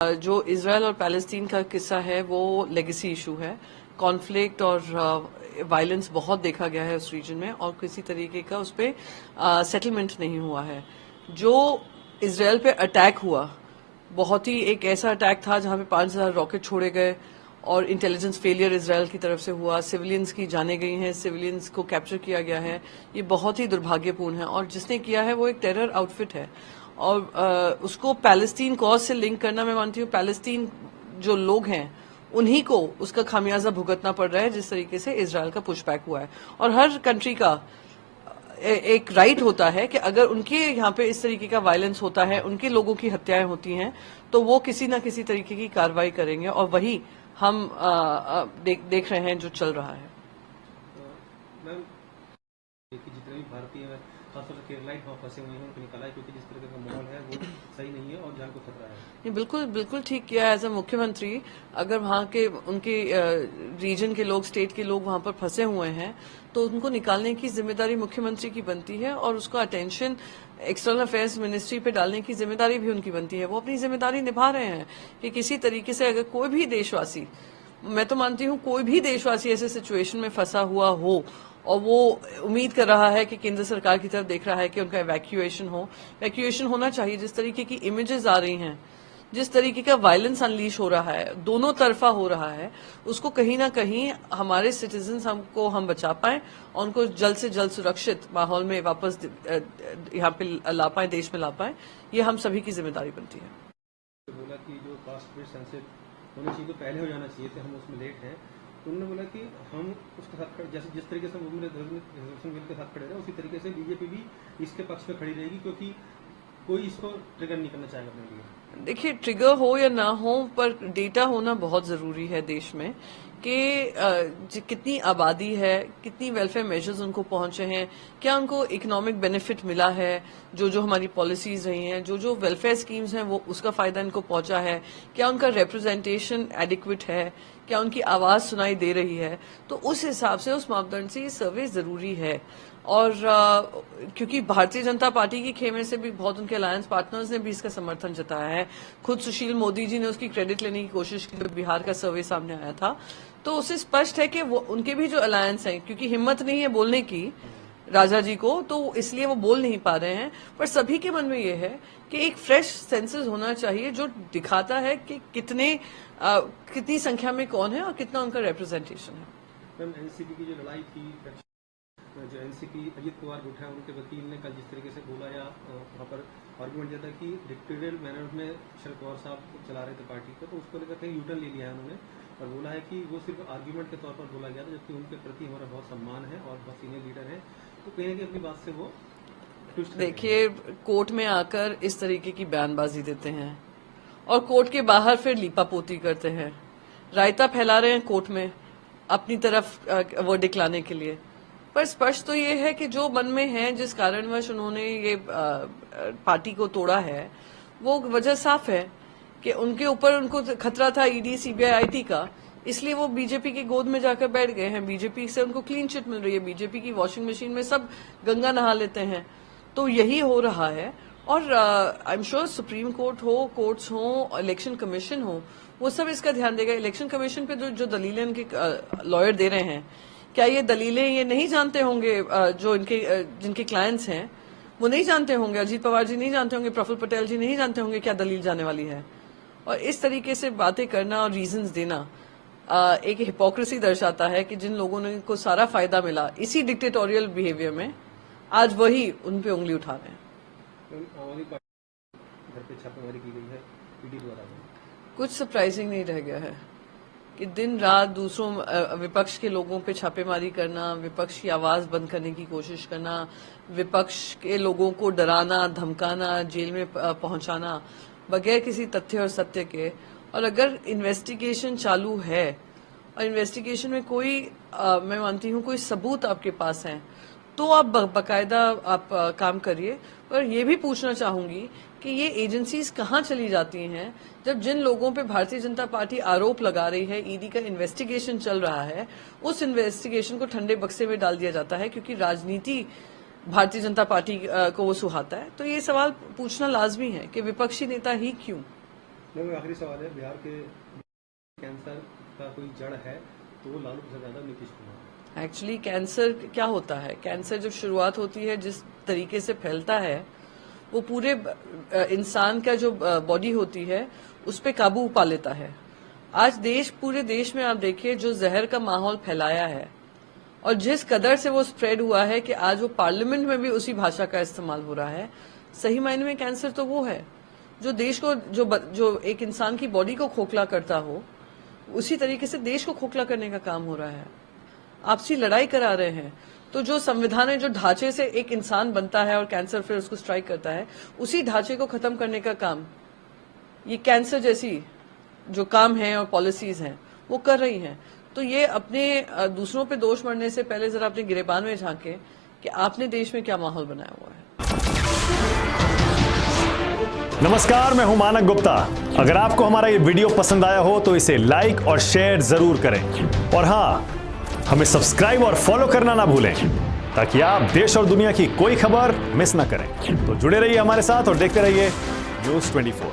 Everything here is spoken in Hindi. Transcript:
जो इजराइल और पैलेस्टीन का किस्सा है वो लेगेसी इशू है। कॉन्फ्लिक्ट और वायलेंस बहुत देखा गया है उस रीजन में और किसी तरीके का उस पर सेटलमेंट नहीं हुआ है। जो इजराइल पे अटैक हुआ बहुत ही एक ऐसा अटैक था जहां पे 5,000 रॉकेट छोड़े गए और इंटेलिजेंस फेलियर इजराइल की तरफ से हुआ। सिविलियंस की जाने गई हैं, सिविलियंस को कैप्चर किया गया है। ये बहुत ही दुर्भाग्यपूर्ण है और जिसने किया है वो एक टेरर आउटफिट है और उसको पैलेस्टीन कॉज से लिंक करना, मैं मानती हूँ पैलेस्टीन जो लोग हैं उन्हीं को उसका खामियाजा भुगतना पड़ रहा है जिस तरीके से इजराइल का पुशबैक हुआ है। और हर कंट्री का एक राइट होता है कि अगर उनके यहाँ पे इस तरीके का वायलेंस होता है, उनके लोगों की हत्याएं होती हैं, तो वो किसी न किसी तरीके की कार्रवाई करेंगे और वही हम देख रहे हैं जो चल रहा है। मैम, जितने भी भारतीय खासतौर से केरलाइट वहाँ फंसे हुए हैं उनको निकाला है क्योंकि जिस तरह का माहौल है वो सही नहीं है और जान को खतरा है। ये बिल्कुल ठीक किया एज अ मुख्यमंत्री। अगर वहाँ के उनके रीजन के लोग, स्टेट के लोग वहाँ पर फंसे हुए हैं तो उनको निकालने की जिम्मेदारी मुख्यमंत्री की बनती है और उसका अटेंशन एक्सटर्नल अफेयर्स मिनिस्ट्री पे डालने की जिम्मेदारी भी उनकी बनती है। वो अपनी जिम्मेदारी निभा रहे हैं कि किसी तरीके से अगर कोई भी देशवासी, मैं तो मानती हूँ कोई भी देशवासी ऐसे सिचुएशन में फंसा हुआ हो और वो उम्मीद कर रहा है कि केंद्र सरकार की तरफ देख रहा है कि उनका इवैक्यूएशन होना चाहिए। जिस तरीके की इमेजेस आ रही हैं, जिस तरीके का वायलेंस अनलीश हो रहा है, दोनों तरफा हो रहा है, उसको कहीं ना कहीं हमारे सिटीजन्स हम बचा पाएं और उनको जल्द से जल्द सुरक्षित माहौल में वापस यहाँ पे ला पाएं, देश में ला पाएं, ये हम सभी की जिम्मेदारी बनती है। बोला कि जो कास्ट बेस्ड सेंसस होना चाहिए तो पहले हो जाना चाहिए थे, हम उसमें लेट हैं। तो उन्होंने बोला कि हम उसके साथ जैसे जिस तरीके से उन्होंने रिजर्वेशन बिल के साथ खड़े रहे उसी तरीके से बीजेपी भी इसके पक्ष में खड़ी रहेगी क्योंकि कोई इसको ट्रिगर नहीं करना चाहेगा अपने लिए। देखिए, ट्रिगर हो या ना हो पर डेटा होना बहुत जरूरी है देश में कि कितनी आबादी है, कितनी वेलफेयर मेजर्स उनको पहुंचे हैं, क्या उनको इकोनॉमिक बेनिफिट मिला है, जो हमारी पॉलिसीज रही हैं, जो वेलफेयर स्कीम्स हैं वो उसका फायदा इनको पहुंचा है, क्या उनका रिप्रेजेंटेशन एडिक्वेट है, क्या उनकी आवाज सुनाई दे रही है। तो उस हिसाब से, उस मापदंड से ये सर्वे जरूरी है। और क्योंकि भारतीय जनता पार्टी की खेमे से भी बहुत उनके अलायंस पार्टनर्स ने भी इसका समर्थन जताया है। खुद सुशील मोदी जी ने उसकी क्रेडिट लेने की कोशिश की जब बिहार का सर्वे सामने आया था। तो उससे स्पष्ट है कि वो उनके भी जो अलायंस हैं, क्योंकि हिम्मत नहीं है बोलने की राजा जी को, तो इसलिए वो बोल नहीं पा रहे हैं, पर सभी के मन में ये है कि एक फ्रेश सेंसस होना चाहिए जो दिखाता है कि कितनी संख्या में कौन है और कितना उनका रिप्रेजेंटेशन है। मैम, एनसीपी की जो लड़ाई थी, जो एनसीपी अजीत कुमार उठाए, उनके वकील ने कल जिस तरीके से बोला या वहाँ पर आर्गूमेंट दिया था कि डिक्टेरियल मैनर में शरद पवार साहब चला रहे थे पार्टी को, तो उसको लेकर कहीं यूटर्न ले लिया है उन्होंने और बोला है कि वो सिर्फ आर्ग्यूमेंट के तौर पर बोला गया था, जबकि उनके प्रति हमारा बहुत सम्मान है और बहुत सीनियर लीडर है। तो कहीं ना कहीं अपनी बात से वो देखिए, कोर्ट में आकर इस तरीके की बयानबाजी देते हैं और कोर्ट के बाहर फिर लीपापोती करते हैं, रायता फैला रहे हैं कोर्ट में अपनी तरफ वो दिखलाने के लिए। पर स्पष्ट तो ये है कि जो मन में है, जिस कारणवश उन्होंने ये पार्टी को तोड़ा है, वो वजह साफ है कि उनके ऊपर उनको खतरा था ईडी, सीबीआई, आईटी का, इसलिए वो बीजेपी की गोद में जाकर बैठ गए हैं। बीजेपी से उनको क्लीन चिट मिल रही है, बीजेपी की वॉशिंग मशीन में सब गंगा नहा लेते हैं। तो यही हो रहा है और I am sure supreme court हो, कोर्ट्स हो, इलेक्शन कमीशन हो, वो सब इसका ध्यान देगा। इलेक्शन कमीशन पे जो दलीलें उनके लॉयर दे रहे हैं, क्या ये दलीलें ये नहीं जानते होंगे, जो इनके जिनके क्लाइंट्स हैं वो नहीं जानते होंगे, अजीत पवार जी नहीं जानते होंगे, प्रफुल्ल पटेल जी नहीं जानते होंगे क्या दलील जाने वाली है। और इस तरीके से बातें करना और रीजंस देना एक हिपोक्रेसी दर्शाता है कि जिन लोगों ने को सारा फायदा मिला इसी डिक्टेटोरियल बिहेवियर में, आज वही उन पे उंगली उठा रहे हैं। घर पे छापेमारी की गई है ईडी द्वारा, कुछ सरप्राइजिंग नहीं रह गया है कि दिन रात दूसरों विपक्ष के लोगों पे छापेमारी करना, विपक्ष की आवाज बंद करने की कोशिश करना, विपक्ष के लोगों को डराना, धमकाना, जेल में पहुंचाना बगैर किसी तथ्य और सत्य के। और अगर इन्वेस्टिगेशन चालू है और इन्वेस्टिगेशन में कोई मैं मानती हूँ कोई सबूत आपके पास है, तो आप बाकायदा आप काम करिए। पर यह भी पूछना चाहूंगी कि ये एजेंसीज कहाँ चली जाती हैं जब जिन लोगों पे भारतीय जनता पार्टी आरोप लगा रही है, ईडी का इन्वेस्टिगेशन चल रहा है, उस इन्वेस्टिगेशन को ठंडे बक्से में डाल दिया जाता है क्योंकि राजनीति भारतीय जनता पार्टी को वो सुहाता है। तो ये सवाल पूछना लाजमी है कि विपक्षी नेता ही क्यों। मेरा आखिरी सवाल है, बिहार के कैंसर का कोई जड़ है तो वो लालू प्रसाद यादव, नीतीश कुमार। एक्चुअली कैंसर क्या होता है, कैंसर जब शुरुआत होती है जिस तरीके से फैलता है वो पूरे इंसान का जो बॉडी होती है उस पे काबू पा लेता है। आज पूरे देश में आप देखिए जो जहर का माहौल फैलाया है और जिस कदर से वो स्प्रेड हुआ है कि आज वो पार्लियामेंट में भी उसी भाषा का इस्तेमाल हो रहा है। सही मायने में कैंसर तो वो है जो देश को जो एक इंसान की बॉडी को खोखला करता हो, उसी तरीके से देश को खोखला करने का काम हो रहा है। आपसी लड़ाई करा रहे हैं। तो जो संविधान है, जो ढांचे से एक इंसान बनता है और कैंसर फिर उसको स्ट्राइक करता है, उसी ढांचे को खत्म करने का काम ये कैंसर जैसी जो काम है और पॉलिसीज हैं वो कर रही हैं। तो ये अपने दूसरों पे दोष मढ़ने से पहले जरा अपने गिरेबान में झांके कि आपने देश में क्या माहौल बनाया हुआ है। नमस्कार, मैं हूं मानक गुप्ता। अगर आपको हमारा ये वीडियो पसंद आया हो तो इसे लाइक और शेयर जरूर करें और हां, हमें सब्सक्राइब और फॉलो करना ना भूलें ताकि आप देश और दुनिया की कोई खबर मिस ना करें। तो जुड़े रहिए हमारे साथ और देखते रहिए न्यूज़ 24।